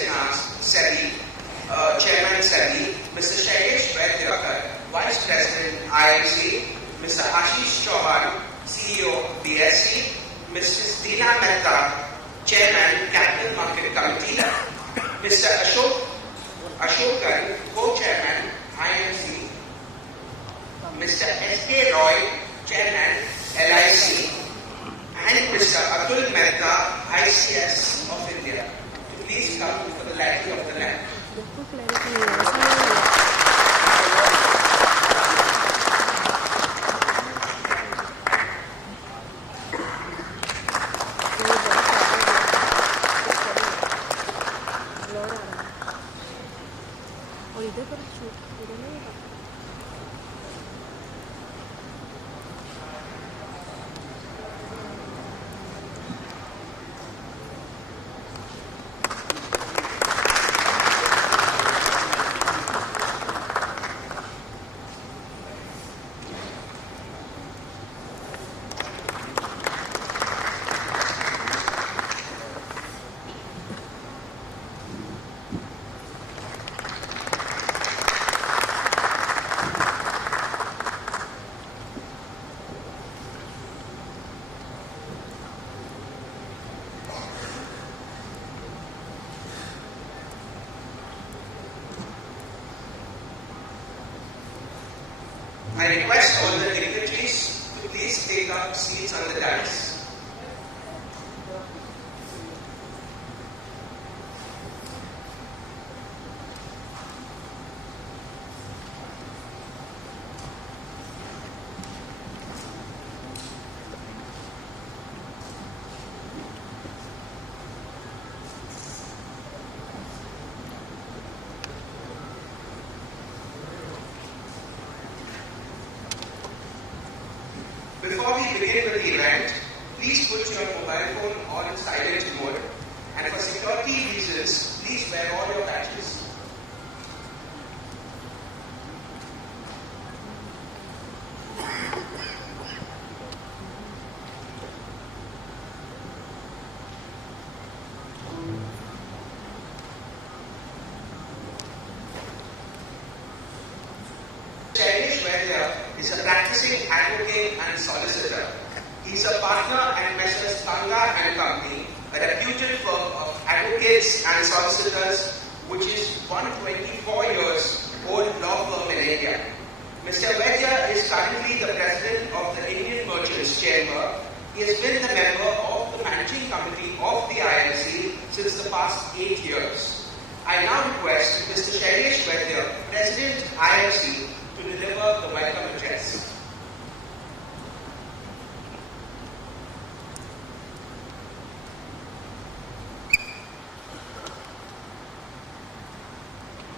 Sinha, SEBI, Chairman SEBI, Mr. Shailesh Vaidya, Vice President IMC, Mr. Ashish Chauhan, CEO BSC, Mrs. Deena Mehta, Chairman Capital Market Committee, Mr. Ashokan, Co-Chairman IMC, Mr. S.K. Roy, Chairman LIC, and Mr. Atul Mehta, ICS of India. Please come for the lighting of the lamp. I request all the dignitaries to please take up seats on the dais. Before we begin with the event, please put your mobile phone on silent mode, and for security reasons, please wear all your badges. Shailesh Vaidya is a practicing advocate and solicitor. He is a partner at Messrs. Tanga and Company, a reputed firm of advocates and solicitors, which is 124 years old law firm in India. Mr. Vaidya is currently the president of the Indian Merchants Chamber. He has been the member of the managing committee of the IMC since the past 8 years. I now request Mr. Shailesh Vaidya, President IMC, to deliver the welcome address.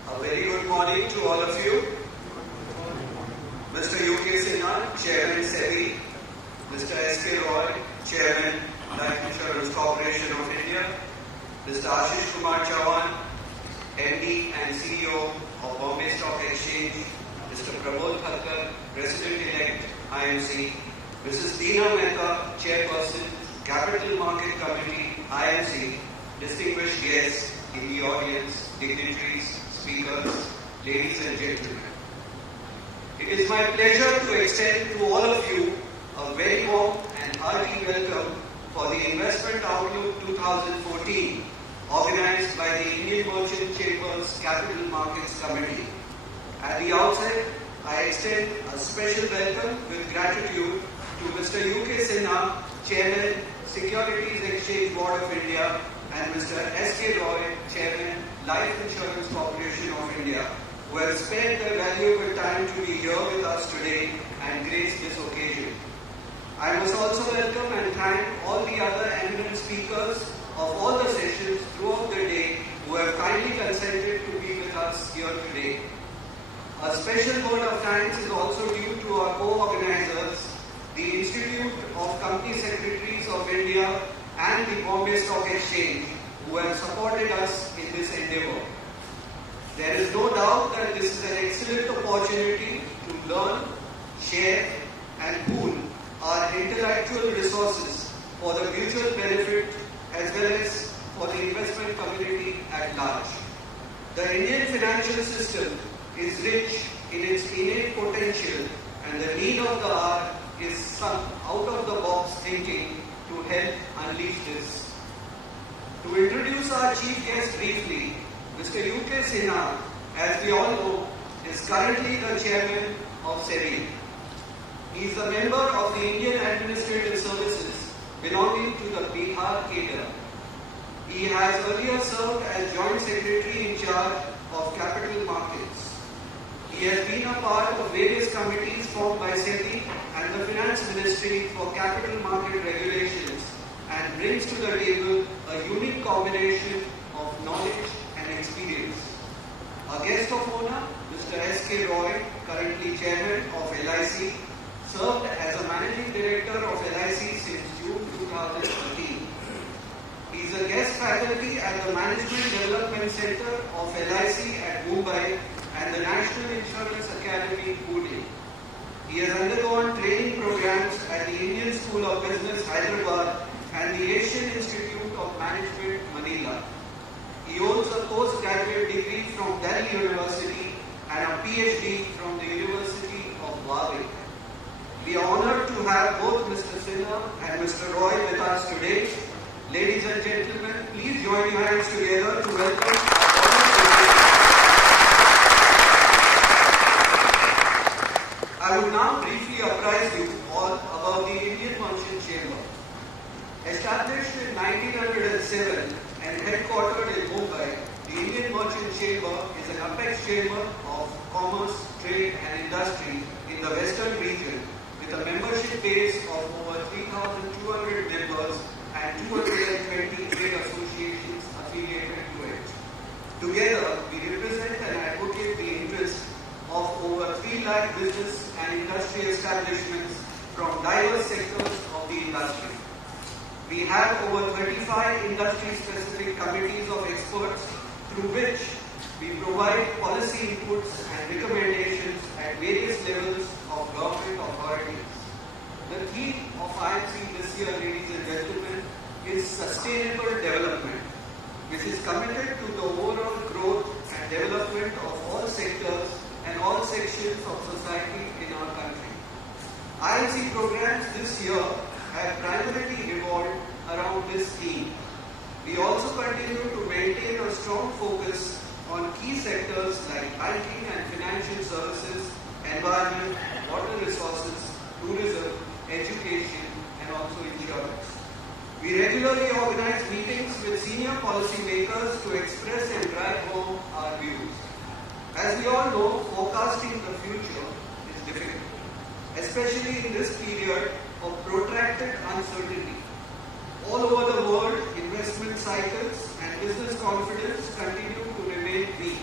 A very good morning to all of you. Mr. U.K. Sinha, Chairman SEBI, Mr. S.K. Roy, Chairman Life Insurance Corporation of India, Mr. Ashish Chauhan, MD and CEO of Bombay Stock Exchange, Mr. Pramod Thakkar, President-elect IMC, Mrs. Deena Mehta, Chairperson, Capital Market Committee, IMC, distinguished guests in the audience, dignitaries, speakers, ladies and gentlemen. It is my pleasure to extend to all of you a very warm and hearty welcome for the Investment Outlook 2014, organized by the Indian Merchant Chamber's Capital Markets Committee. At the outset, I extend a special welcome with gratitude to Mr. U.K. Sinha, Chairman, Securities Exchange Board of India, and Mr. S.K. Roy, Chairman, Life Insurance Corporation of India, who have spared their valuable time to be here with us today and grace this occasion. I must also welcome and thank all the other eminent speakers of all the sessions throughout the day who have kindly consented to be with us here today. A special vote of thanks is also due to our co-organizers, the Institute of Company Secretaries of India and the Bombay Stock Exchange, who have supported us in this endeavor. There is no doubt that this is an excellent opportunity to learn, share, and pool our intellectual resources for the mutual benefit as well as for the investment community at large. The Indian financial system is rich in its innate potential, and the need of the hour is some out-of-the-box thinking to help unleash this. To introduce our chief guest briefly, Mr. U.K. Sinha, as we all know, is currently the chairman of SEBI. He is a member of the Indian Administrative Services belonging to the Bihar cadre. He has earlier served as Joint Secretary in charge of capital markets. He has been a part of various committees formed by SEBI and the Finance Ministry for capital market regulations and brings to the table a unique combination of knowledge and experience. Our guest of honor, Mr. S.K. Roy, currently Chairman of LIC, served as a Managing Director of LIC since June 2013. He is a guest faculty at the Management Development Center of LIC at Mumbai and the National Insurance Academy, Pune. He has undergone training programs at the Indian School of Business, Hyderabad and the Asian Institute of Management, Manila. He holds a postgraduate degree from Delhi University and a PhD from the University of Warwick. We are honored to have both Mr. Sinha and Mr. Roy with us today. Ladies and gentlemen, please join your hands together to welcome I would now briefly apprise you all about the Indian Merchant Chamber. Established in 1907 and headquartered in Mumbai, the Indian Merchant Chamber is an apex chamber of commerce, trade and industry in the western region with a membership base of over 3,200 members and 220 trade associations affiliated to it. Together, we represent and advocate the interests of over 3 lakh business and industry establishments from diverse sectors of the industry. We have over 35 industry-specific committees of experts through which we provide policy inputs and recommendations at various levels of government authorities. The theme of IMC this year, ladies and gentlemen, is sustainable development, which is committed to the overall growth and development of all sectors and all sections of society in our country. IMC programs this year have primarily revolved around this theme. We also continue to maintain a strong focus on key sectors like banking and financial services, environment, water resources, tourism, education, and also insurance. We regularly organize meetings with senior policymakers to express and drive home our views. As we all know, forecasting the future is difficult, especially in this period of protracted uncertainty. All over the world, investment cycles and business confidence continue to remain weak.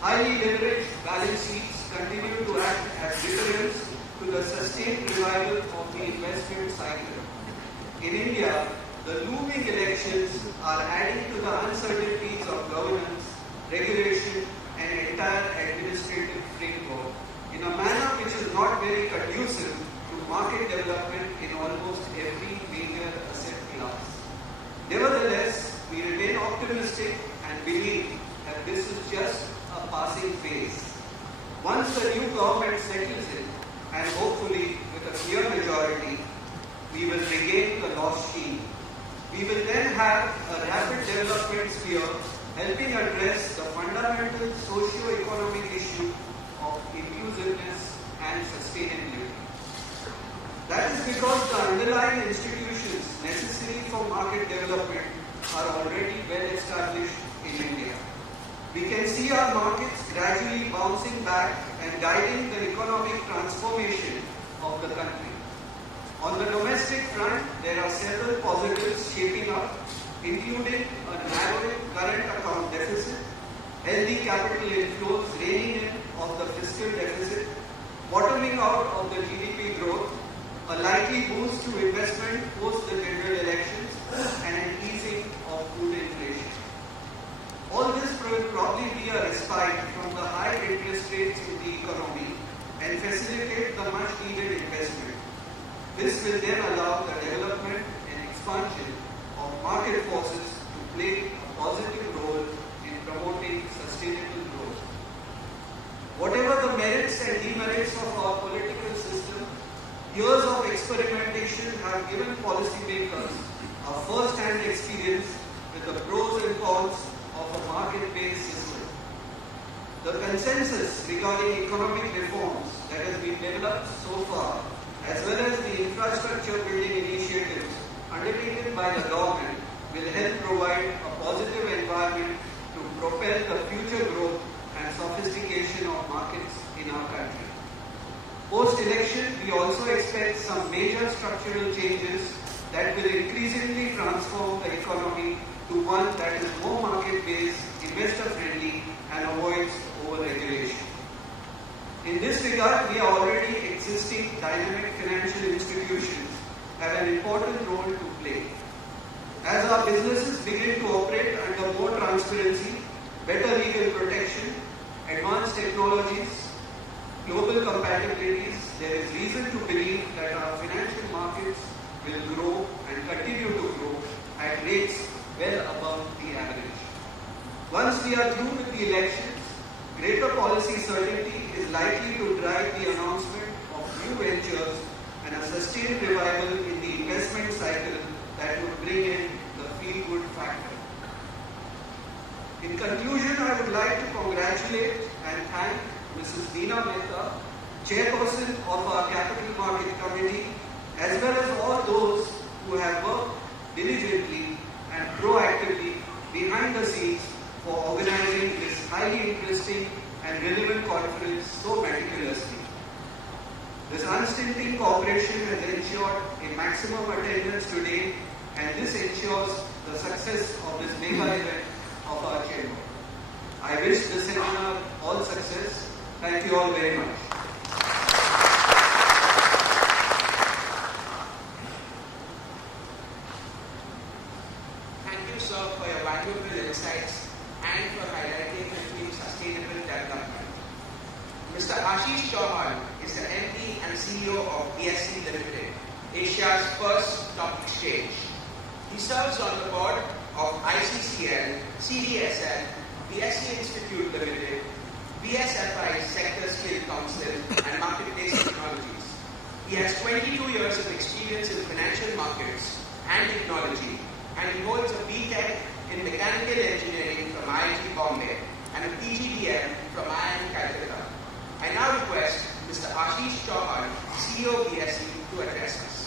Highly leveraged balance sheets continue to act as deterrents to the sustained revival of the investment cycle. In India, the looming elections are adding to the uncertainties of governance, regulation, and entire administrative framework in a manner which is not very conducive to market development in almost every major asset class. Nevertheless, we remain optimistic and believe that this is just a passing phase. Once the new government settles in, and hopefully with a clear majority, we will regain the lost sheen. We will then have a rapid development sphere helping address the fundamental socio-economic issue of inclusiveness and sustainability. That is because the underlying institutions necessary for market development are already well established in India. We can see our markets gradually bouncing back and guiding the economic transformation of the country. On the domestic front, there are several positives shaping up, including a narrowing current account deficit, healthy capital inflows reining in of the fiscal deficit, bottoming out of the GDP growth, a likely boost to investment post the general elections, and an easing of food inflation. All this will probably be a respite from the high interest rates in the economy and facilitate the much needed investment. This will then allow the development and expansion of market forces to play a positive role in promoting sustainable growth. Whatever the merits and demerits of our political system, years of experimentation have given policymakers a first-hand experience with the pros and cons of a market-based system. The consensus regarding economic reforms that has been developed so far, as well as the infrastructure building initiatives undertaken by the government, will help provide a positive environment to propel the future growth and sophistication of markets in our country. Post-election, we also expect some major structural changes that will increasingly transform the economy to one that is more market-based, investor-friendly, and avoids over-regulation. In this regard, we are already existing dynamic financial institutions have an important role to play. As our businesses begin to operate under more transparency, better legal protection, advanced technologies, global compatibilities, there is reason to believe that our financial markets will grow and continue to grow at rates well above the average. Once we are through with the elections, greater policy certainty is likely to drive the announcement of new ventures and a sustained revival in the investment cycle that would bring in the feel-good factor. In conclusion, I would like to congratulate and thank Mrs. Deena Mehta, Chairperson of our Capital Market Committee, as well as all those who have worked diligently and proactively behind the scenes for organizing this highly interesting and relevant conference so meticulously. This unstinting cooperation has ensured a maximum attendance today, and this ensures the success of this mega event of our chamber. I wish the seminar all success. Thank you all very much. Thank you, sir, for your valuable insights and for highlighting the theme sustainable development. Mr. Ashish Chauhan is the MD and CEO of BSE Limited, Asia's first stock exchange. He serves on the board of ICCL, CDSL, BSE Institute Limited, BSFI Sector Skill Council, and Marketplace Technologies. He has 22 years of experience in financial markets and technology, and he holds a BTech in Mechanical Engineering from IIT Bombay and a PGDM from IIM Calcutta. I now request Mr. Ashish Chauhan, CEO BSE, to address us.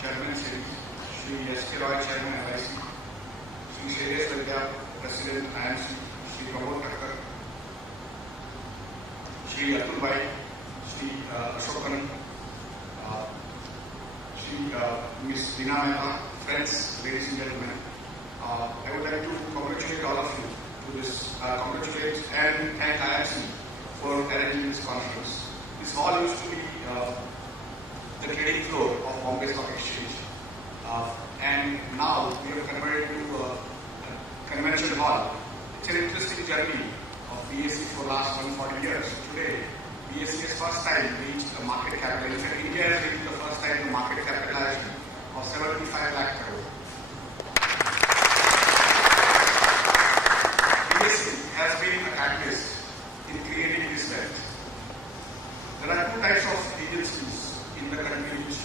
Chairman Shri S.K. Roy, Chairman LIC, Shri Shailesh Vidya, President IMC, Shri Pramod Thakkar, Shri Atul Bhai, Shri Ashokan, Shri Ms. Deena Mehta, friends, ladies and gentlemen, I would like to congratulate all of you to this, congratulate and thank IMC for arranging this conference. This hall used to be the trading floor of Bombay Stock Exchange. And now we have converted to a convention hall. It's an interesting journey of BSE for the last 140 years. Today, BSE has first time reached a market capital. In fact, India has reached the first time the market capitalization of 75 lakh crore. BSE has been a catalyst in creating this wealth. There are two types of agencies in the country which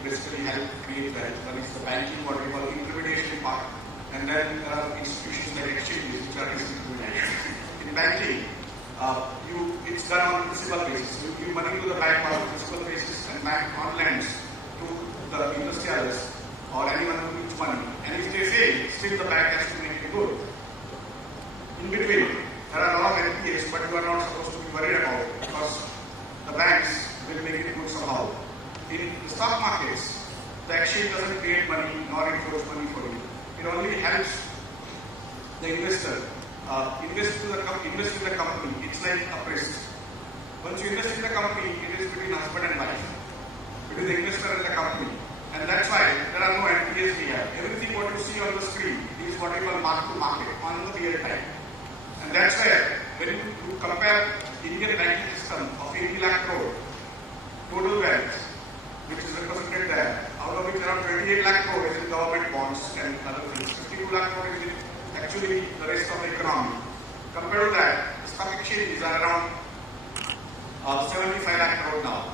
basically help create wealth. One is the banking, what we call intermediation part, and then there are institutions like exchanges which are distributed. In banking, it's done on principal basis. You give money to the bank on a principal basis, and bank on lends to the industrialists or anyone who needs money. And if they fail, still the bank has to make it good. In between, there are a lot of NPAs, but you are not supposed to be worried about because the banks will make it good somehow. In the stock markets, the exchange doesn't create money nor enforce money for you. It only helps the investor invest in the company. It's like a priest. Once you invest in the company, it is between husband and wife, between the investor and the company. And that's why there are no NPAs here. Everything what you see on the screen is what we call mark to market on the real time. And that's where when you compare Indian banking system of 80 lakh crore total wealth, which is represented there, out of which around 28 lakh crore is in government bonds and other things. 52 lakh crore is in actually the rest of the economy. Compared to that, the stock exchanges are around 75 lakh crore now.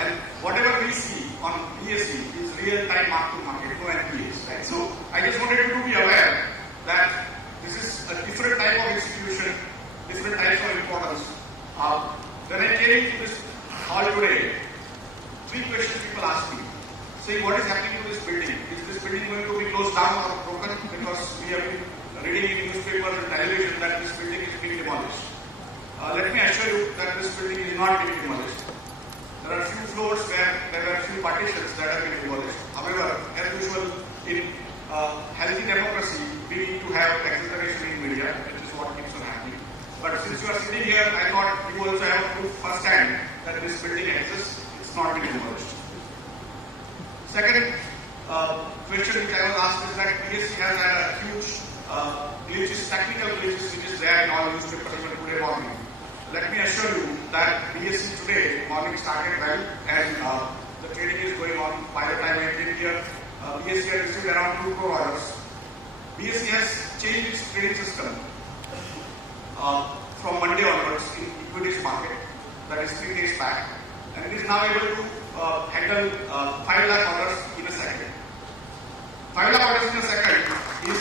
And whatever we see on BSE is real-time mark-to-market, no NPAs, right? So I just wanted you to be aware that this is a different type of institution, different types of importance. When I came to this hall today, 3 questions people asked me, saying what is happening to this building? Is this building going to be closed down or broken? Because we have been reading in newspapers and television that this building is being demolished. Let me assure you that this building is not being demolished. There are few floors where there are few partitions that have been demolished. However, as usual, in healthy democracy, we need to have exaggeration in media, which is what keeps on happening. But since you are sitting here, I thought you also have proof firsthand that this building exists. It's not being demolished. Second question which I was asked is that BSE has had a huge glitches, technical glitches, which is there in all newspapers even today morning. Let me assure you that BSE today morning started well and the trading is going on. By the time I came here, BSE has received around 2 crore orders. BSE has changed its trading system from Monday onwards in equities market, that is 3 days back, and it is now able to handle 5 lakh orders in a second. 5 lakh orders in a second is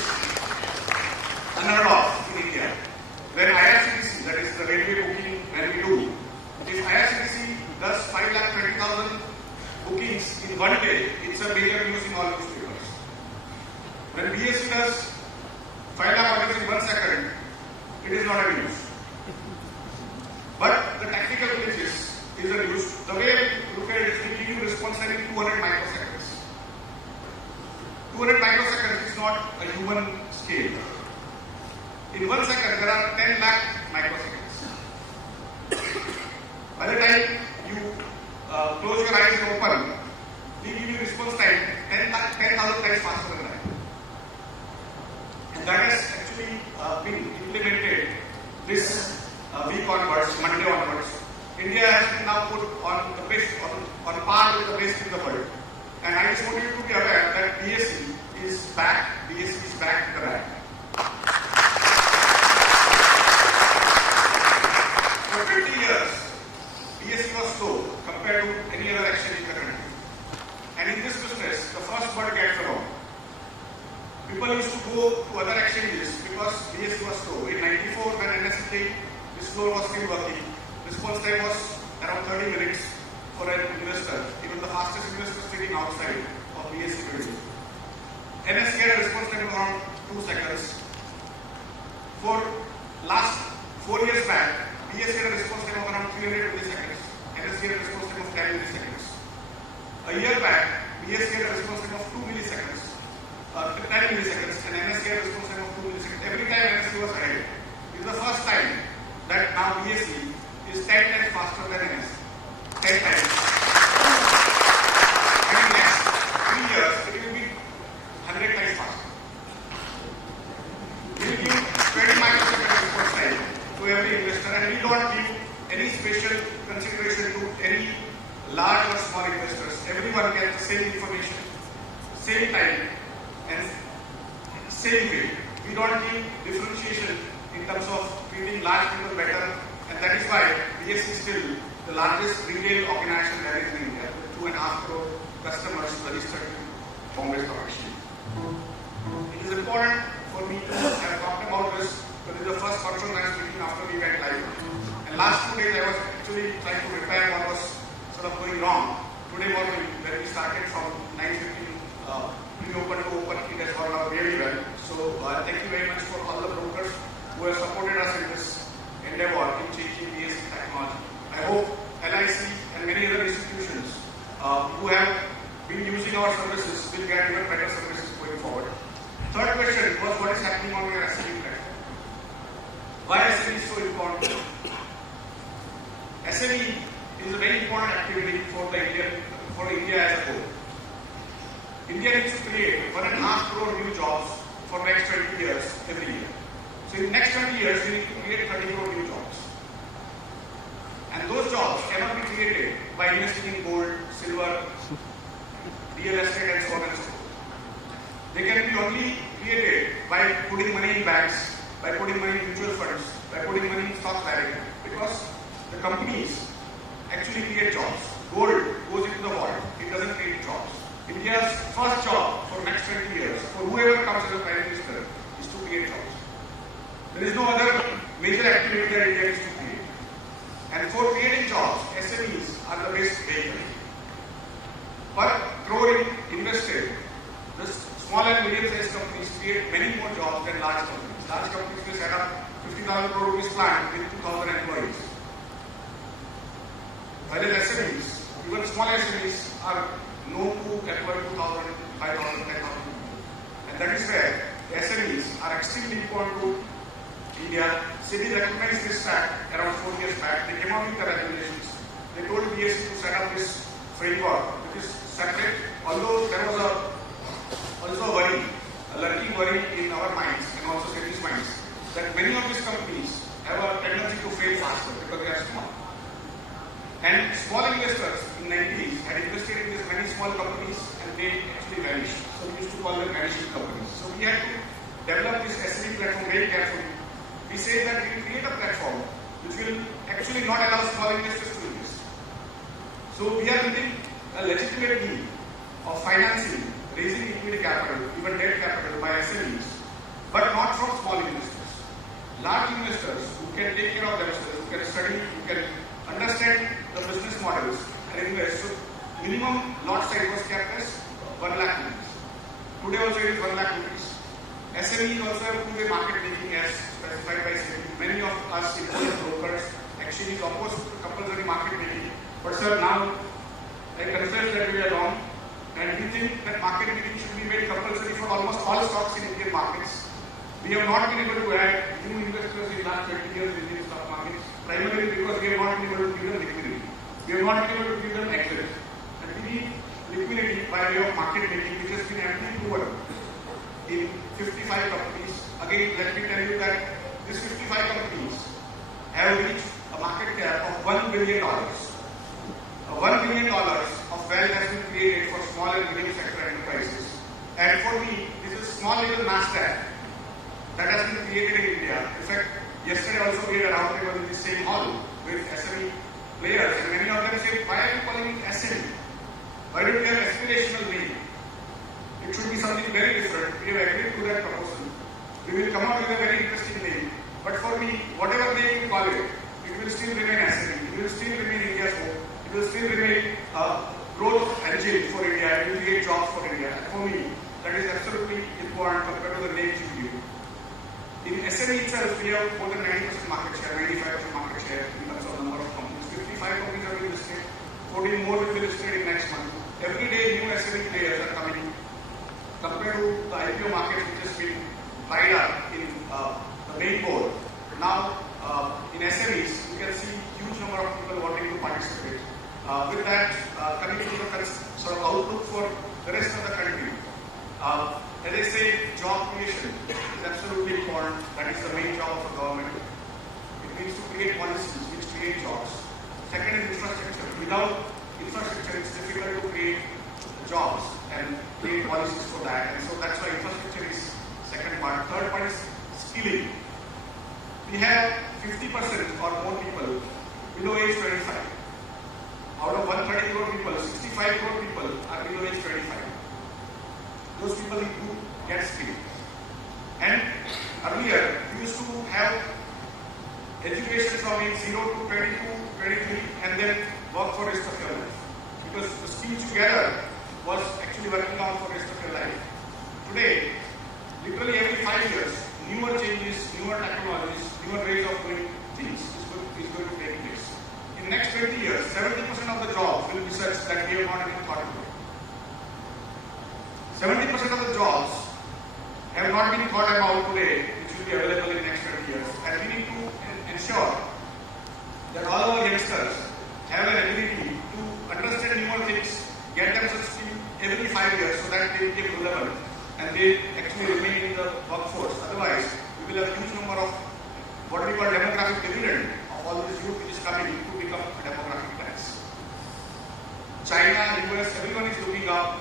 unheard of in India. When IRCTC, that is the railway booking, when we do, if IRCTC does 5,20,000 bookings in one day, it's a major news in all newspapers. When BSE does 5 lakh orders in 1 second, it is not a news. But the technical glitches is a news. The way we look at it is we give you response time in 200 microseconds. 200 microseconds is not a human scale. In 1 second, there are 10 lakh microseconds. By the time you close your eyes and open, we give you response time 10,000 times faster than that. And that has actually been implemented this week onwards, Monday onwards. India has been now put on the best, on par with the best in the world. And I just want you to be aware that BSE is back. BSE is back in the rank. For 20 years, BSE was slow compared to any other exchange in the country. And in this business, the first bird gets the worm. People used to go to other exchanges because BSE was slow. In 94, when NSE came, this floor was still working. Response time was around 30 minutes for an investor, even the fastest investor sitting outside of BSE building. NSE had a response time of around 2 seconds. For last 4 years back, BSE had a response time of around 300 milliseconds. NSE had a response time of 10 milliseconds. A year back, BSE had a response time of 2 milliseconds, 10 milliseconds, and NSE had a response time of 2 milliseconds. Every time NSE was ahead. It is the first time that now BSE is 10 times faster than NSE. 10 times. And in the next 3 years, it will be 100 times faster. We will give 20 microseconds response time to every investor, and we don't give any special consideration to any large or small investors. Everyone gets the same information, same time, and same way. We don't give differentiation in terms of treating large people better, and that is why BSE is still the largest retail organization there is in India, with 2.5 crore customers registered in Bombay Stock Exchange. It is important for me to have talked about this, because it is the first virtual night meeting after we went live. And last 2 days I was actually trying to repair what was sort of going wrong. Today morning, when we started from 9:15, pre-open to open, it has gone out really well. So thank you very much for all the brokers who have supported us in this endeavor in changing BSE technology. I hope LIC and many other institutions who have been using our services will get even better services going forward. Third question was what is happening on your SME platform. Why SME is so important? SME is a very important activity for India as a whole. India needs to create 1.5 crore new jobs for the next 20 years every year. So in the next 20 years, we need to create 30 crore new jobs. And those jobs cannot be created by investing in gold, silver, real estate and so on and so forth. They can be only created by putting money in banks, by putting money in mutual funds, by putting money in stocks directly. Because the companies actually create jobs. Gold goes into the vault. It doesn't create jobs. India's first job for next 20 years, for whoever comes as a Prime Minister, is to create jobs. There is no other major activity that India is to create. And for creating jobs, SMEs are the best vehicle. Per crore invested, the small and medium-sized companies create many more jobs than large companies. Large companies will set up 50,000 crore rupees plant with 2,000 employees. While SMEs, even small SMEs are known to employ 2,000, 5,000, 10,000 people. And that is where the SMEs are extremely important to India. SEBI recognized this fact around 4 years back. They came out with the regulations. They told BSE to set up this framework, which is separate. Although there was also a worry, a lurking worry in our minds and also SEBI's minds, that many of these companies have a tendency to fail faster because they are small. And small investors in the 90s had invested in these many small companies and they actually vanished. So we used to call them vanishing companies. So we had to develop this SME platform very carefully. We say that we will create a platform which will actually not allow small investors to invest. So we are building a legitimate need of financing, raising equity capital, even debt capital by SMEs, but not from small investors. Large investors who can take care of themselves, who can study, who can understand the business models and invest. So minimum lot size was kept as 1 lakh rupees. Today also it is 1 lakh rupees. SMEs also have two-way market making as specified by SEBI. Many of us involved brokers actually oppose compulsory market making. But sir, now I confess that we are wrong and we think that market making should be made compulsory for almost all stocks in Indian markets. We have not been able to add new investors in the last 20 years in Indian stock markets, primarily because we have not been able to give them liquidity. We have not been able to give them access. And we need liquidity by way of market making, which has been amply proven in 55 companies. Again, let me tell you that these 55 companies have reached a market cap of $1 billion. $1 billion of wealth has been created for small and medium sector enterprises. And for me, this is small little NASDAQ that has been created in India. In fact, yesterday also we had a roundtable in the same hall with SME players, and many of them said, why are you calling it SME? Why don't you have aspirational name? It should be something very different. We have agreed to that proposal. We will come up with a very interesting name. But for me, whatever name you call it, it will still remain SME. It will still remain India's home. It will still remain a growth engine for India. It will create jobs for India. And for me, that is absolutely important compared to the names you give. In SME itself, we have more than 90% market share, 95% market share in terms of number of companies. 55 companies have been listed, 14 more will be listed in next month. Every day new SME players are coming. Compared to the IPO market which has been tied up in the main board, now in SMEs, you can see huge number of people wanting to participate. With that, coming to the sort of outlook for the rest of the country. As I say, job creation is absolutely important. That is the main job of the government. It needs to create policies which create jobs. Second is infrastructure. Without infrastructure, it's difficult to create jobs and create policies for that. And so that's why infrastructure is second part. Third part is skilling. We have 50% or more people below age 25. Out of 130 crore people, 65 crore people are below age 25. Those people need to get skilled. And earlier, we used to have education from age 0 to 22, 23 and then work for the rest of your life. Because the skills together was actually working out for the rest of your life. Today, literally every 5 years, newer changes, newer technologies, newer ways of doing things is going to take place. In the next 20 years, 70% of the jobs will be such that we have not even thought about. 70% of the jobs have not been thought about today, which will be available in the next 20 years. And we need to ensure that all our youngsters have an ability to understand newer things, get themselves skilled every 5 years so that they become relevant and they actually remain in the workforce. Otherwise, we will have a huge number of what we call demographic dividend of all this youth which is coming to become a demographic tax. China, US, everyone is looking up.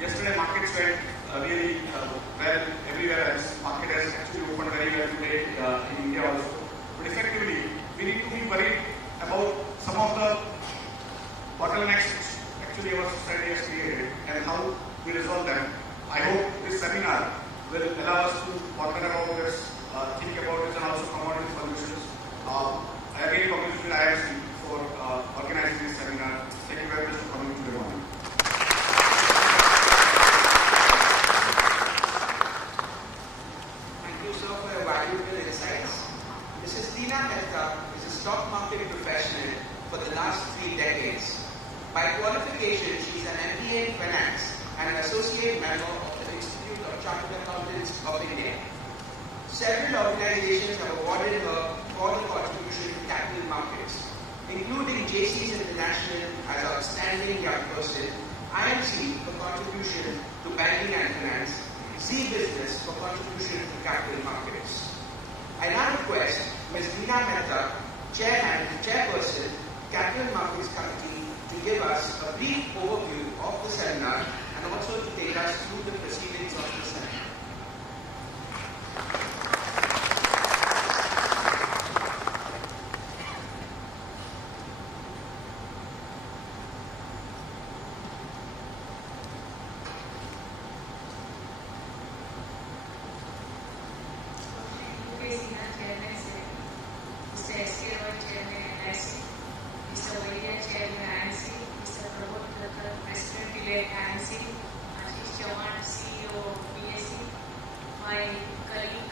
Yesterday markets went really well everywhere else. Market has actually opened very well today in India also. But effectively, we need to be worried about some of the bottlenecks which actually our society has created and how we resolve them. I hope this seminar will allow us to ponder about this, think about this, and also come out with solutions. I again congratulate IFC for organizing this seminar. Thank you very much for coming to the morning. Thank you, sir, for your valuable insights. Mrs. Tina Mehta is a stock market professional for the last 3 decades. By qualification, she is an MBA in finance and an associate member of the Institute of Chartered Accountants of India. Several organizations have awarded her for her contribution to capital markets, including JC's International as Outstanding Young Person, IMC for contribution to banking and finance, Z Business for contribution to capital markets. I now request Ms. Dina Mehta, Chairperson, Capital Markets Committee, to give us a brief overview of the seminar and also to take us through the proceedings of the seminar. Mr. SK Roy, Chairman LIC, Mr. Vaidya, Chairman IMC, Mr. Prabodh Thakkar, President-elect IMC, Ashish Chauhan, CEO of BSc, my colleague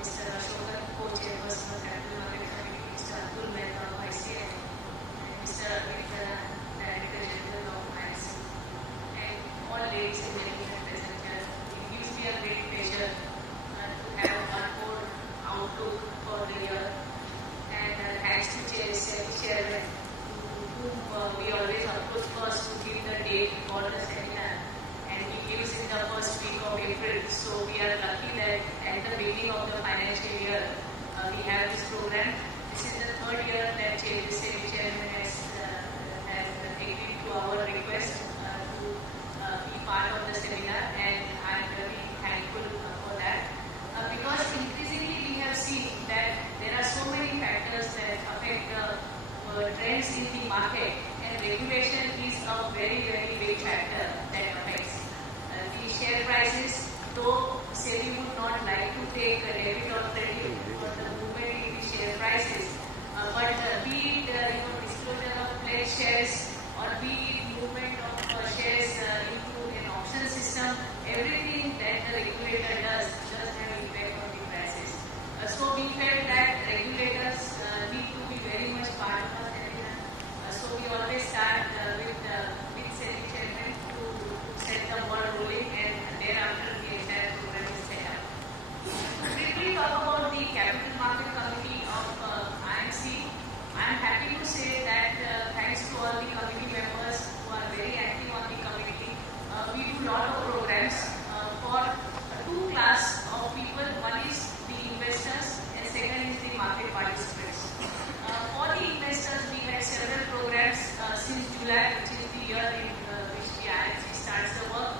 Mr. Ashokan, Co-Chairperson of Capital Market Committee, Mr. Atul Mehta, Vice Chair, and Mr. Amit Karan, Director General of IMC, and all ladies and gentlemen present here. It gives me a great pleasure to have one more outlook for the year. And thanks to Chairman, whom we always approach first to give the date for the seminar, and he gives in the first week of April. So we are lucky that at the beginning of the financial year, we have this program. This is the 3rd year that Chairman has agreed to our request to be part of the seminar, and I'm very thankful for that. Because increasingly we have seen that there are so many factors that affect the trends in the market, and regulation is a very, very big factor that affects the share prices. Though SEBI would not like to take a debit or credit for the movement in the share prices, but be it disclosure of pledged shares or be it movement of shares into an option system, everything that the regulator does have impact on the prices. So we felt that regulators need to be very much part of our seminar. So we always start with SEBI Chairman to set the ball rolling, and thereafter the entire program is set up. Briefly talk about the Capital Market Committee of IMC. I am happy to say that thanks to all the committee members who are very active on the committee, we do a lot of programs for 2 class of people. One is the investors and second is the market participants. For the investors, we had several programs since July, which is the year in which the IMC starts the work.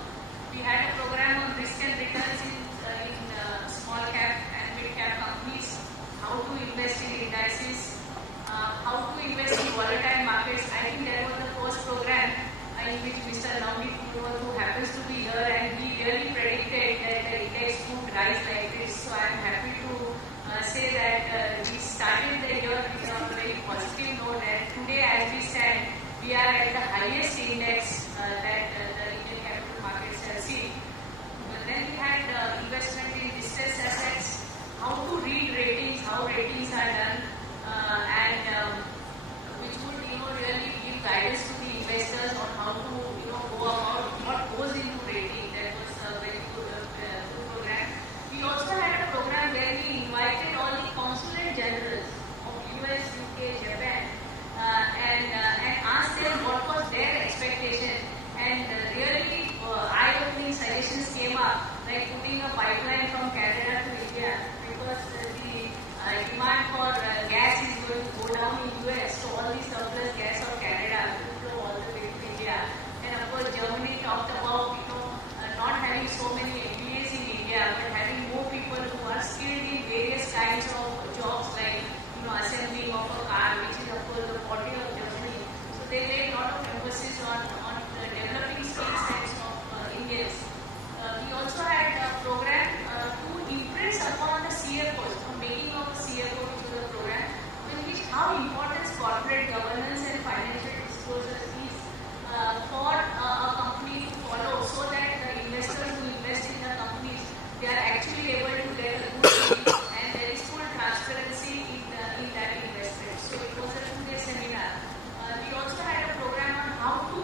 We had a program on risk and returns in small cap and mid cap companies, how to invest in indices, how to invest in volatile markets. I think that was the first program in which Mr. Navneet Purwal, who happens to be here, and he really predicted that the index would rise like this. So I am happy to say that we started the year on a very positive note, and today as we stand, we are at the highest index that the Indian capital markets have seen. Then we had investment in distressed assets, how to read ratings, how ratings are done, and which would really give guidance to the investors on how to go about what goes into rating. That was a very good program. We also had a program where we invited all the consulate generals of US, UK, Japan, and asked them what was their expectation. And really eye-opening suggestions came up, like putting a pipeline from Canada to India, because the demand for corporate governance and financial disclosures is for a company to follow so that the investors who invest in the companies, they are actually able to get a good deal and there is full transparency in that investment. So it was a 2-day seminar. We also had a program on how to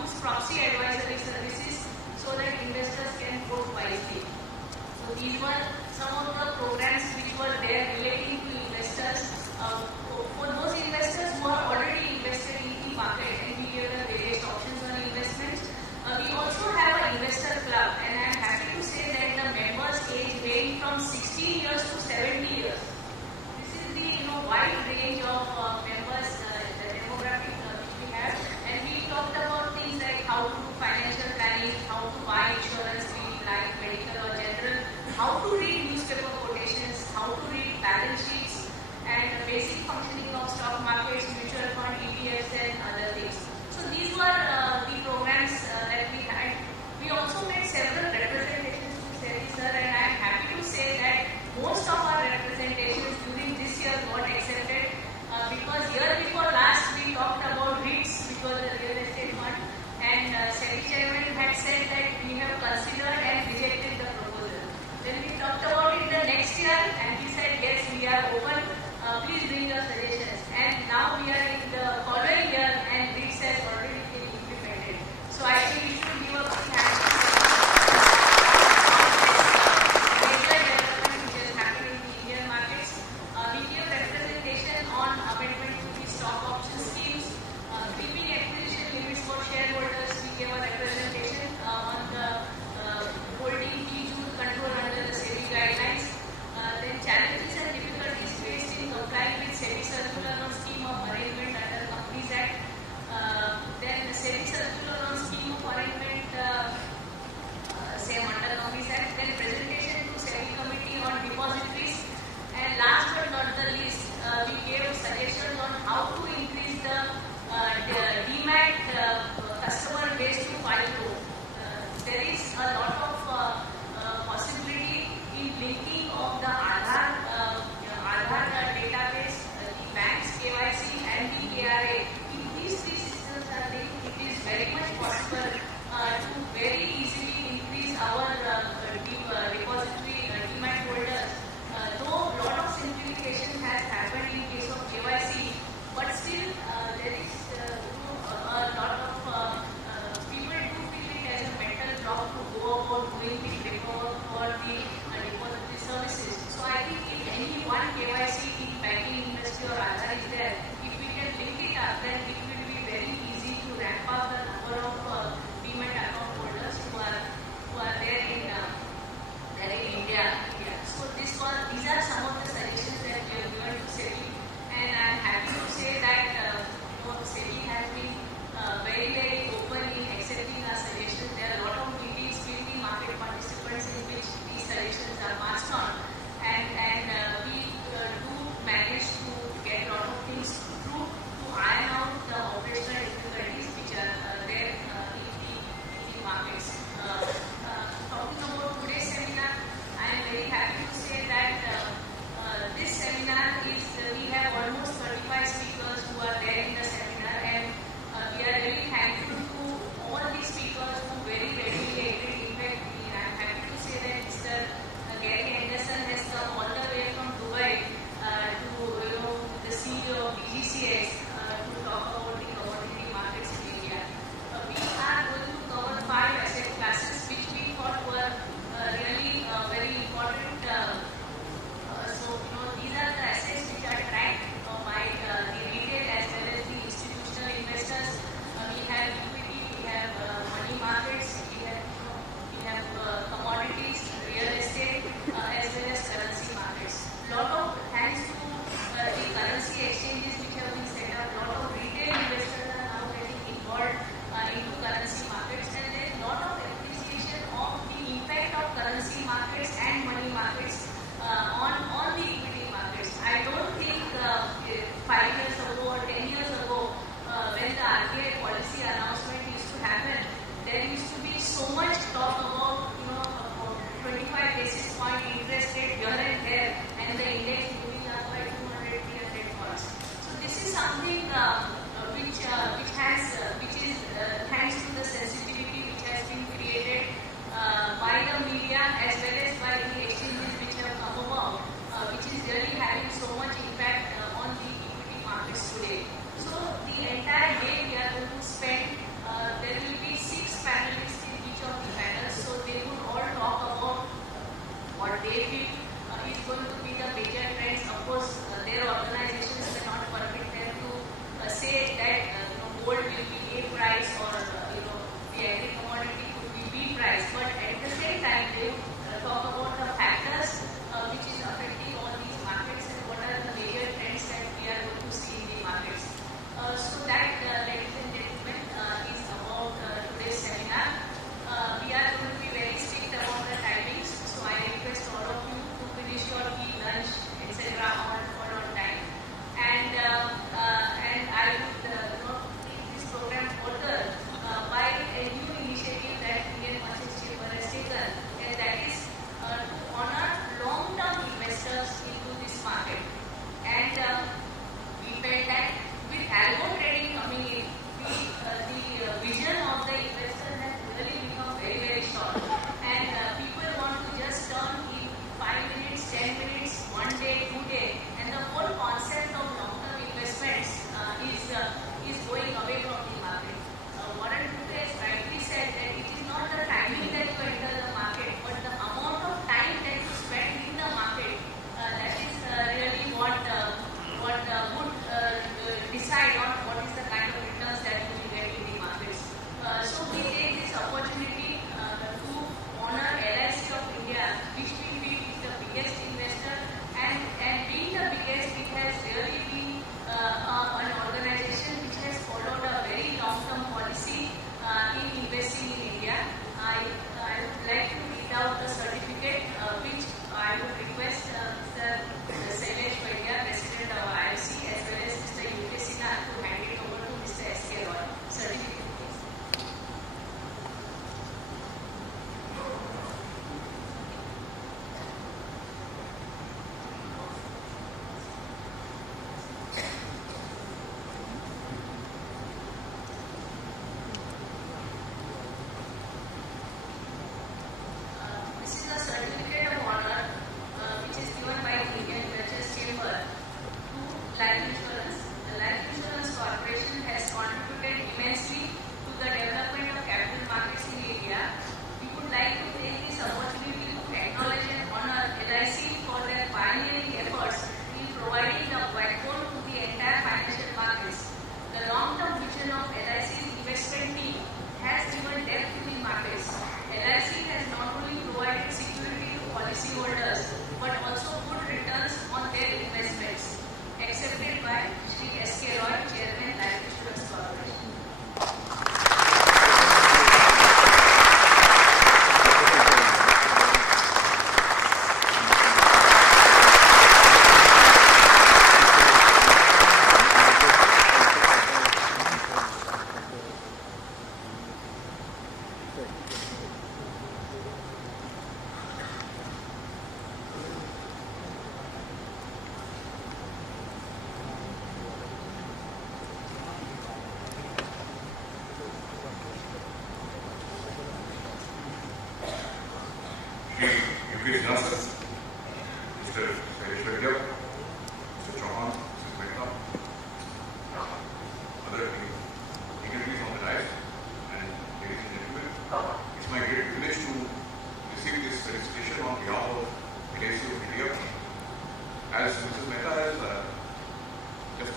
use proxy advisory services so that investors can vote wisely. So these were some of the programs which were there relating to investors. For those investors who are already invested in the market and we give them various options on investments, we also have an investor club, and I am happy to say that the members age range from 16 years to 70 years. This is the wide range of members, the demographic which we have, and we talked about things like how to do financial planning, how to buy insurance, be it life, medical or general, how to read newspaper quotations, how to read balance sheets, and the basic functioning of stock markets, mutual fund, ETFs and other things. So these were the programs that we had. We also made several representations to SEBI sir, and I am happy to say that most of our representations during this year got accepted because year before last we talked about REITs, which was the real estate fund, and SEBI chairman had said that we have considered and rejected the proposal. Then we talked about it the next year and he said yes, we are open, please bring your suggestions. And now we are in the following year and REITs has already been implemented. So I think we should give a big hand to major development which has happened in the Indian markets. We gave representation on amendment to the stock option schemes, creeping acquisition limits for shareholders. We gave a representation on the holding fee control under the SEBI guidelines. Then challenges and difficulties faced in complying with SEBI circular on scheme of arrangement under Companies Act. Then the SEBI circular on scheme of arrangement same under Companies Act. Then presentation to SEBI committee on depositories. And last but not the least, we gave suggestions on how to increase the DMAT customer base to 5 crore. There is a lot of possibility in linking of the Aadhaar database, the bank's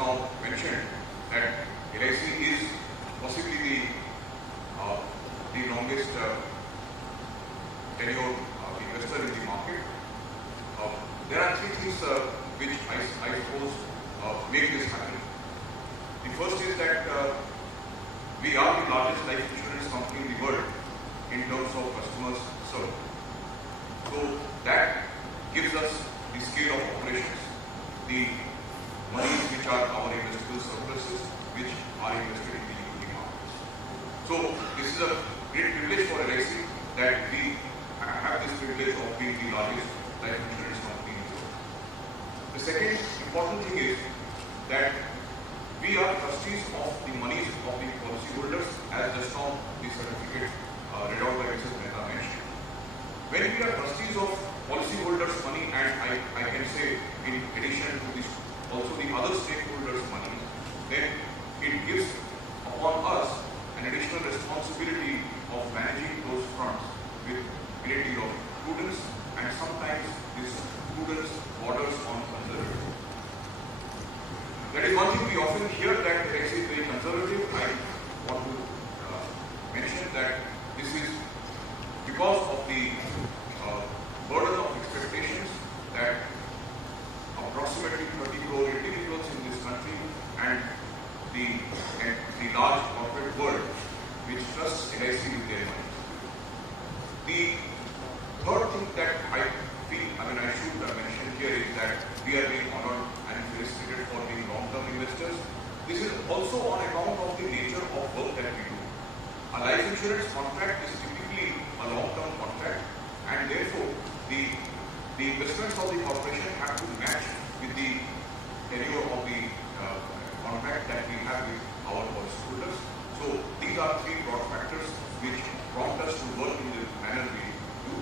now mentioned that LIC is possibly the longest tenure investor in the market. There are three things which I suppose make this happen. The first is that we are the largest life insurance company in the world in terms of customers served. So that gives us the scale of operations, the monies which are our investable surpluses, which are invested in the equity markets. So this is a great privilege for LIC that we have this privilege of being the largest life insurance company in the world. The second important thing is that we are trustees of the monies of the policyholders, as just now the certificate read out by Mrs. Mehta mentioned. When we are trustees of policyholders' money, and I can say in addition to this also the other stakeholders' money, then it gives upon us an additional responsibility of managing those funds with a great deal of prudence, and sometimes this prudence borders on conservatism. That is one thing we often hear, that LIC is very conservative. I want to mention that this is because of the burden of expectations that approximately 30 crore individuals in this country and the large corporate world which trusts LIC with their money. The third thing that I should mention here is that we are being honored and felicitated for being long-term investors. This is also on account of the nature of work that we do. A life insurance contract is typically a long-term contract, and therefore the investments of the corporation have to match with the tenure of the contract that we have with our policyholders. So these are three broad factors which prompt us to work in the manner we do.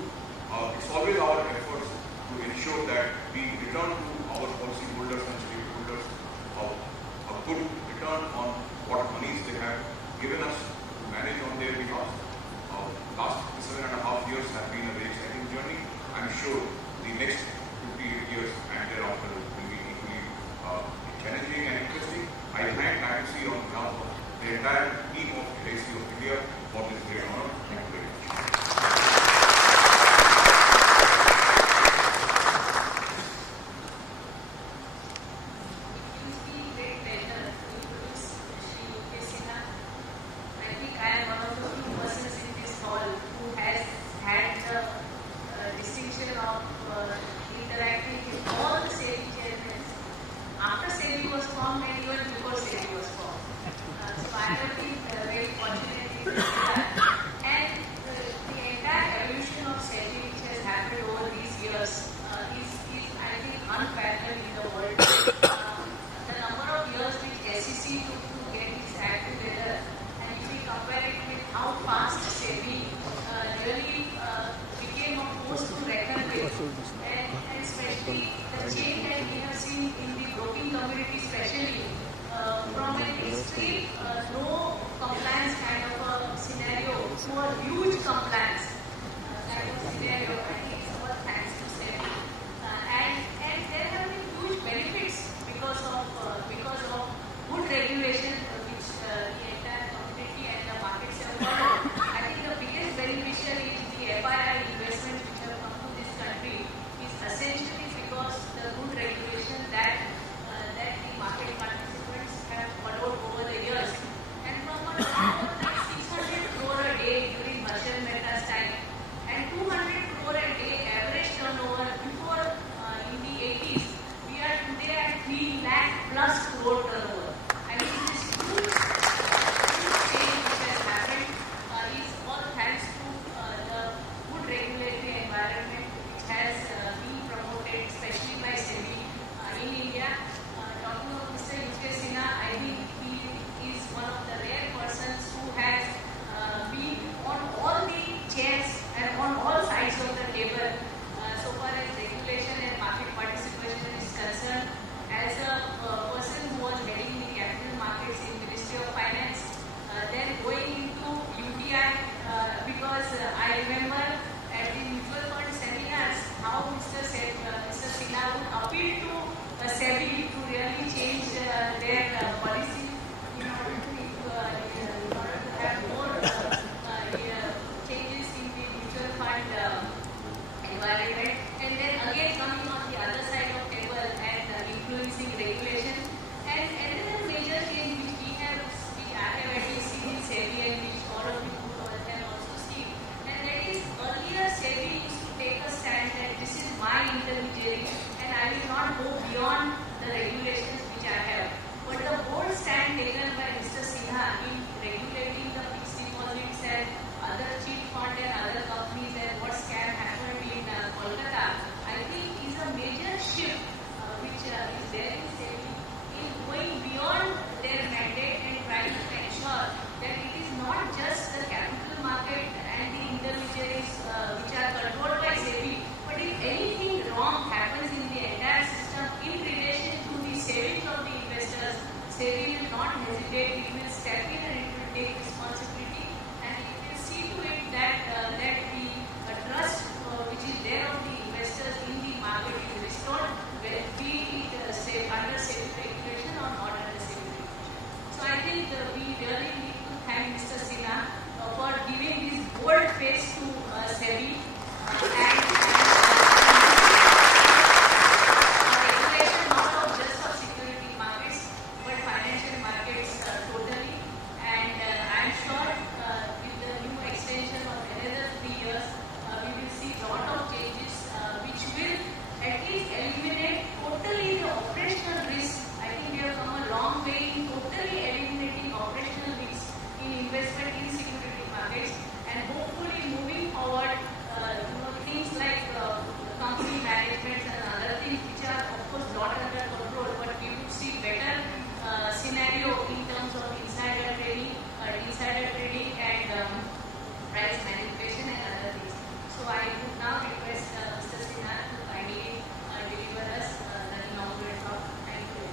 It's always our efforts to ensure that we return to our policyholders and stakeholders a good return on what monies they have given us to manage on their behalf. Last 7.5 years have been a very exciting journey. I'm sure the next 58 years and thereafter will be equally challenging and interesting. I thank IMC on behalf of the entire team of LIC of India for this great honor. Thank you very much. As a person who was very SEBI will not hesitate, it will step in and it will take responsibility and it will see to it that that the trust which is there of the investors in the market is restored, be it under SEBI regulation or not under SEBI regulation. So I think we really need to thank Mr. Sinha for giving this bold face to SEBI and regulation not of just of security markets but financial markets totally. And I am sure with the new extension of another 3 years, we will see a lot of changes which will at least eliminate totally the operational risk. I think we have come a long way in totally eliminating operational risk in investment in security markets, and hopefully moving forward, things like company management and other things which are of course not under control, but we would see better scenario in terms of insider trading and price manipulation and other things. So I would now request Mr. Sinha to kindly deliver us the inaugural talk. Thank you.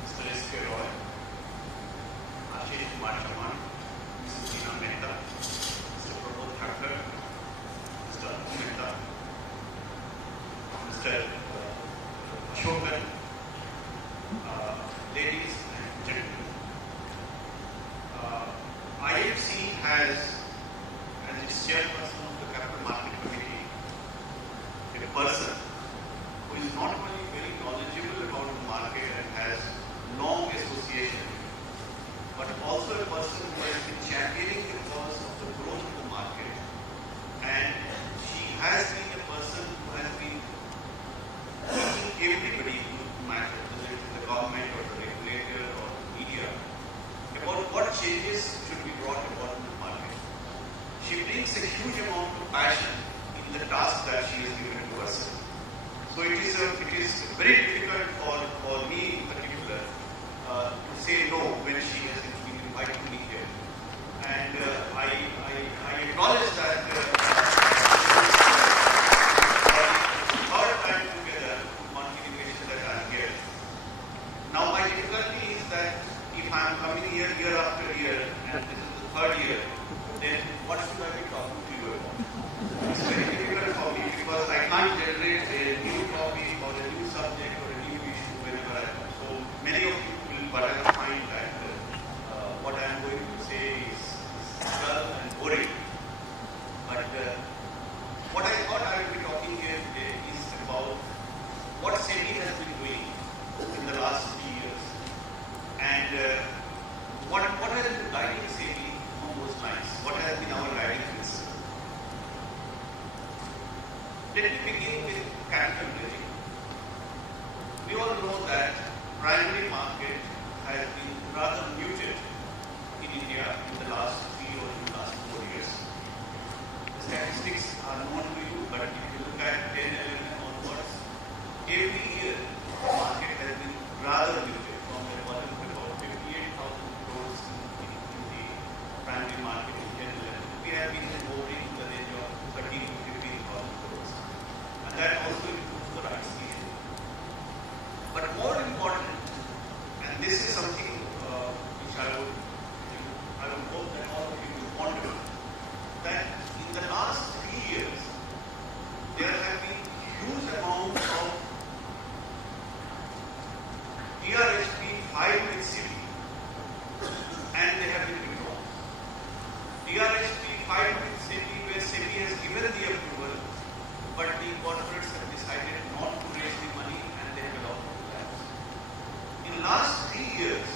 Mr. S.K. Roy, Ashish Chauhan, Mrs. Tina Mehta, Mr. Prabodh Thakkar, Mr. Atul Mehta, Mr. Chauhan, ladies and gentlemen. IFC has, as its chairperson of the Capital Market Committee, a person who is not only very knowledgeable about the market and has long association, but also a person who has been championing the cause of the growth of the market. And she has been a person who has been teaching everybody who matters, whether it is the government or the regulator or the media, about what changes should be brought about in the market. She brings a huge amount of passion in the task that she has given to herself. So it is very difficult for me in particular to say no when she has been invited me here. And I acknowledge that for the third time together continuation that I am here. Now my difficulty is that if I am coming here year after year and this is the third year, then what should I be talking to you about? It's very difficult for me because I can't generate a new topic or a new subject or a new issue whenever I come. So many of you will perhaps find that what I am going to say is dull and boring. But what I thought I would be talking here today is about what SEBI has been doing in the last 3 years and what has been guiding SEBI on those lines. What has been our guiding principle? Let me begin with capital raising. We all know that primary market has been rather muted in India in the last 3 or in the last 4 years. The statistics are known to you, but if you look at 10, 11 onwards, every year the market has been rather muted from a volume of about 58,000 crores in the primary market in 10, 11. We have been hovering in the range of 13 to 15,000 crores. And that also includes the rights issue. But more important, and this is something which I would hope that all of you will ponder, that in the last 3 years, there have been huge amounts of DRHP filed with SEBI, and they have been withdrawn. DRHP filed with SEBI where SEBI has given the approval, but the corporates have decided not to raise the money and they have allowed to lapse. In the last 3 years,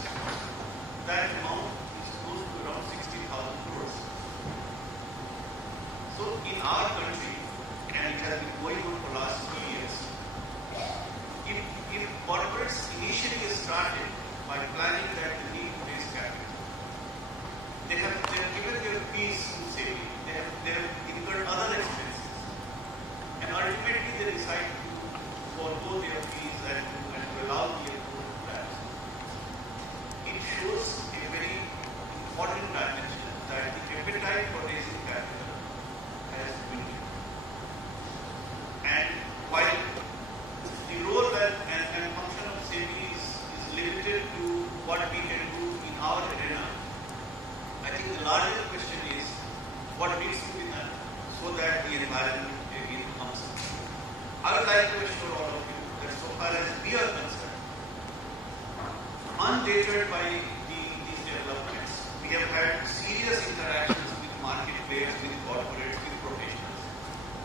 that amount is close to around 60,000 crores. So in our country, and it has been going on for the last 2 years, if corporates initially started by planning that they need to raise capital, they have given their fees to SEBI, they have incurred other expenses, and ultimately they decide to forego their fees and to allow the approval to lapse. It shows a very important dimension that appetite for raising capital has dwindled. And while the role and function of SEBI is limited to what we can do in our arena, I think the larger question is what needs to be done so that the environment again becomes. I would like to assure all of you that so far as we are concerned, undeterred by these developments, we have had serious interactions with market players, with corporates, with professionals,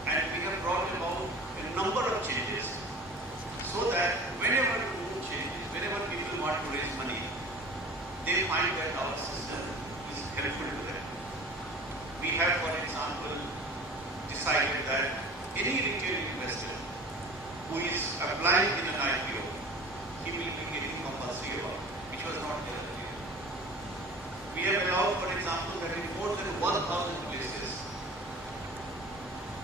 and we have brought about a number of changes so that whenever the mood changes, whenever people want to raise money, they find that our system is helpful to them. We have, for example, decided that any retail investor who is applying in an IPO, he will be getting compulsory about, which was not there earlier. We have allowed, for example, that in more than 1,000 places,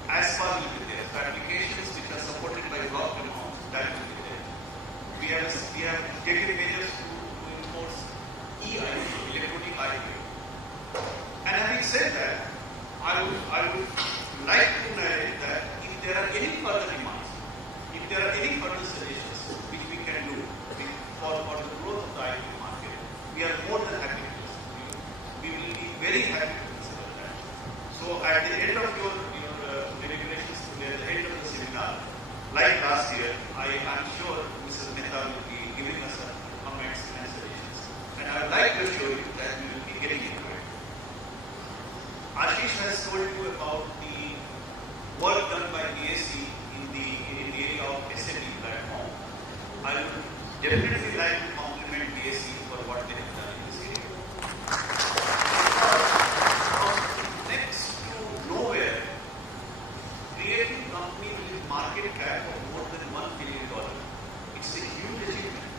ASPA will be there. So applications which are supported by block amounts, that will be there. We have taken measures to enforce e-IPO, electronic IPO. And having said that, I would like to narrate that if there are any further demands, if there are any further suggestions which we can do for the growth of the IPO market, we are more than happy to listen to you. We will be very happy to consider that. So at the end of your deliberations today, at the end of the seminar, like last year, I am sure Mrs. Mehta will be giving us some comments and suggestions. And I would like to assure you that we will be getting into it. Ashish has told you about the work done by BSc in the area of SME platform. I would definitely like to compliment BSc for what they have done in this area. From next to nowhere, creating companies with market cap of more than $1 billion, it's a huge achievement.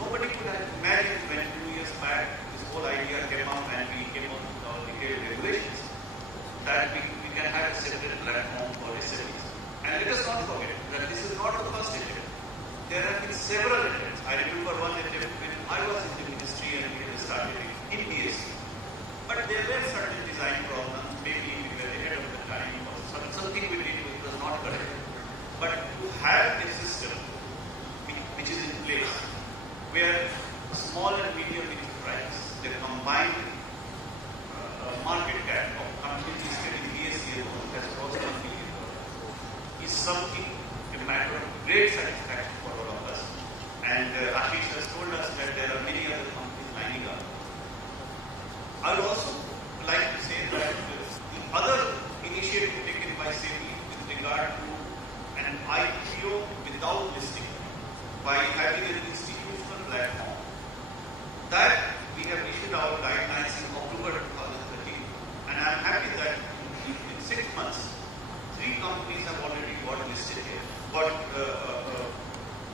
Nobody could have imagined when 2 years back this whole idea came up and we came up with our retail regulations that we can have a separate platform for SMEs. And let us not forget that this is not the first attempt. There have been several attempts. I remember one attempt when I was in the ministry and we had started in BSc. But there were certain design problems, maybe we were ahead of the time or something we did which was not correct. But to have a system which is in place where small and medium enterprises, the combined market cap of companies getting BSc alone has crossed $1 billion is something, a matter of great satisfaction for all of us. And Ashish has told us that there are many other companies lining up. I would also like to say that the other initiative taken by SEBI with regard to an IPO without listing by having an institutional platform, that we have issued our guidelines in October 2013, and I am happy that in 6 months, 3 companies have already got listed here.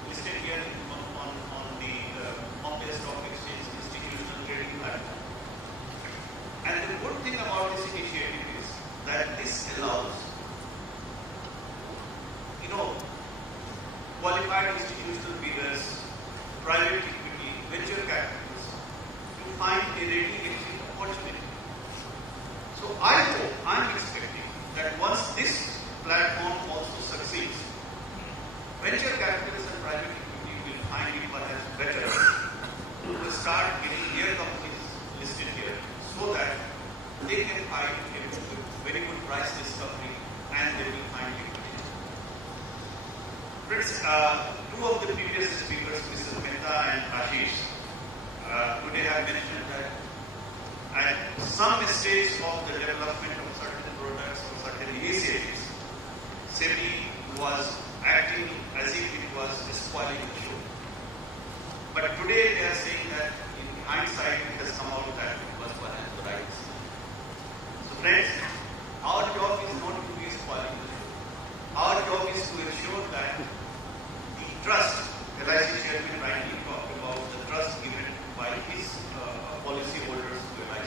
Listed here on the Bombay Stock Exchange institutional trading platform. And the good thing about this initiative is that this allows, qualified institutional bidders, private equity, venture capitalists to find a ready exit opportunity. So I'm expecting that once this platform also succeeds, venture capitalists and private equity will find it perhaps better to start getting their companies listed here so that they can find a very good price discovery and they will find liquidity. Friends, 2 of the previous speakers, Mrs. Mehta and Ashish, today have mentioned that at some stage of the development of certain products or certain initiatives, SEBI was acting as if it was spoiling the show. But today they are saying that in hindsight it has come out that it was perhaps the right decision. So friends, our job is not to be spoiling the show. Our job is to ensure that the trust, LIC chairman rightly talked about the trust given by his policy holders to LIC.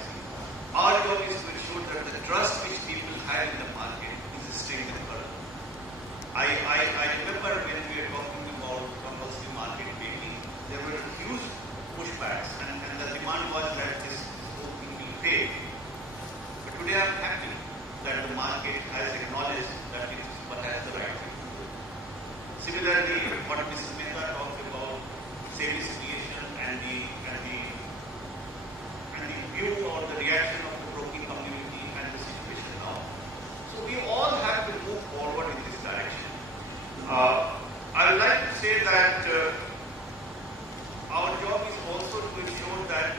Our job is to ensure that the trust which people have in the market is strengthened further. I remember when we were talking about compulsory market making, there were huge pushbacks and the demand was that this about the reaction of the broking community and the situation now. So we all have to move forward in this direction. I would like to say that our job is also to ensure that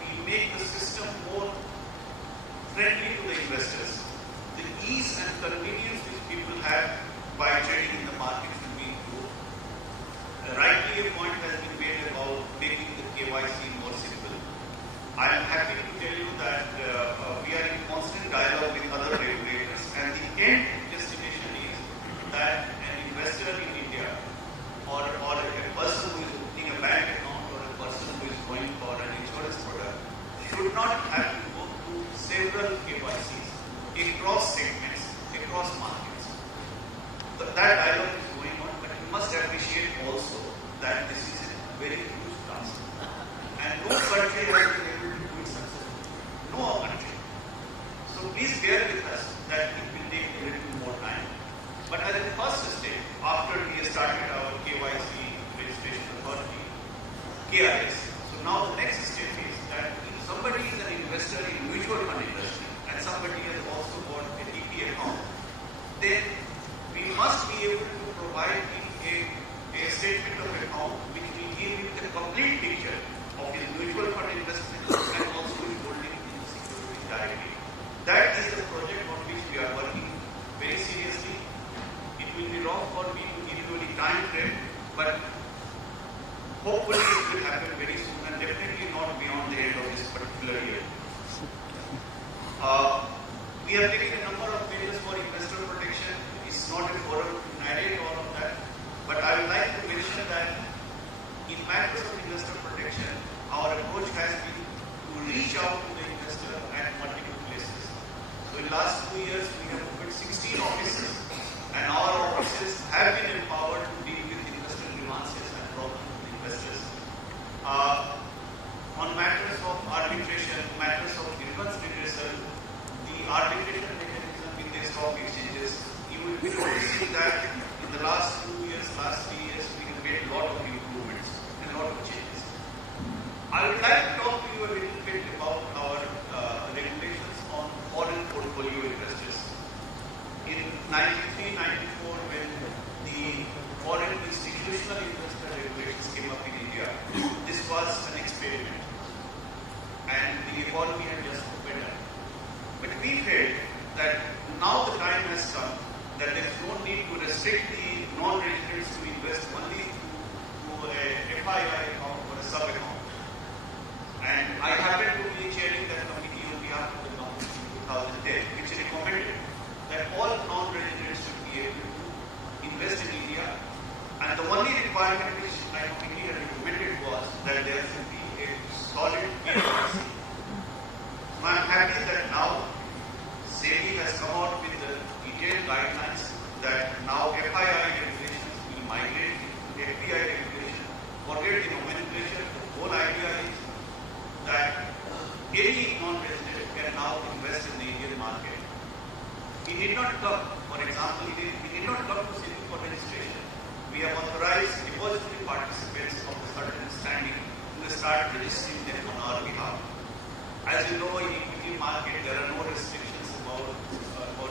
we make the system more friendly to the investors. The ease and convenience which people have by trading in the market should be improved. Rightly a point has been made about making the KYC more simple. I am happy to tell you that we are in constant dialogue with other regulators, and the end destination is that an investor in India or a person who is opening a bank account or a person who is going for an insurance product should not have to go through several KYCs across segments, across markets. But that dialogue is going on, but you must appreciate also that this is a very huge task. And no country has been able to do it successfully. No country. So please bear with us that it will take a little more time. But as a first step, after we started our KYC registration authority, KRS, so now the next step is that if somebody is an investor in mutual fund industry and somebody has also got a DP account, then we must be able to provide him a statement of account which will give him the complete picture of his mutual fund investment and also his holding in the security directly. That is the project on which we are working very seriously. It will be wrong for me to give you any time frame, but hopefully it will happen very soon and definitely not beyond the end of this particular year. We have taken a number of measures for investor protection. It's not a forum to narrate all of that, but I would like to mention that in matters of investor protection, our approach has been to reach out to the investor at multiple places. So in the last 2 years, we have opened 16 offices, and our offices have been empowered to deal with investor grievances and problems with investors. On matters of arbitration, matters of grievance redressal, the arbitration mechanism with the stock exchanges, you will be noticing that in the last 2 years, last 3 years, we have made a lot of improvements and a lot of changes. I would like to talk to you a little bit about our regulations on foreign portfolio investors. In 93-94, when the foreign institutional investor regulations came up in India, this was an experiment, and the economy had just opened up. But we felt that now the time has come that there is no need to restrict the non-residents to invest only to a FII account or a sub-account. And I happened to be chairing that committee on behalf of the government in 2010, which recommended that all non-residents should be able to invest in India. And the only requirement which my committee had recommended was that there should be a solid KYC. I am happy that now SEBI has come out with the detailed guidelines that now FII regulations will migrate to FPI regulation. Forget the nomenclature. The whole idea is that any non-resident can now invest in the Indian market. He did not come, for example, he did not come to SEBI for registration. We have authorized depository participants of a certain standing to start registering them on our behalf. As you know, in the equity market, there are no restrictions about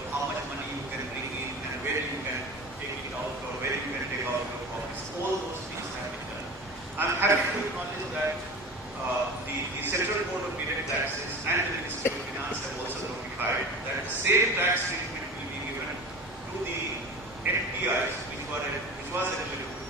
how much money you can bring in and where you can take it out or where you can take out your profits. All those things have been done. I'm happy to acknowledge that the Central Board of Direct Taxes and the Ministry of Finance have also notified that the same tax treatment will be given to the FPIs which was applicable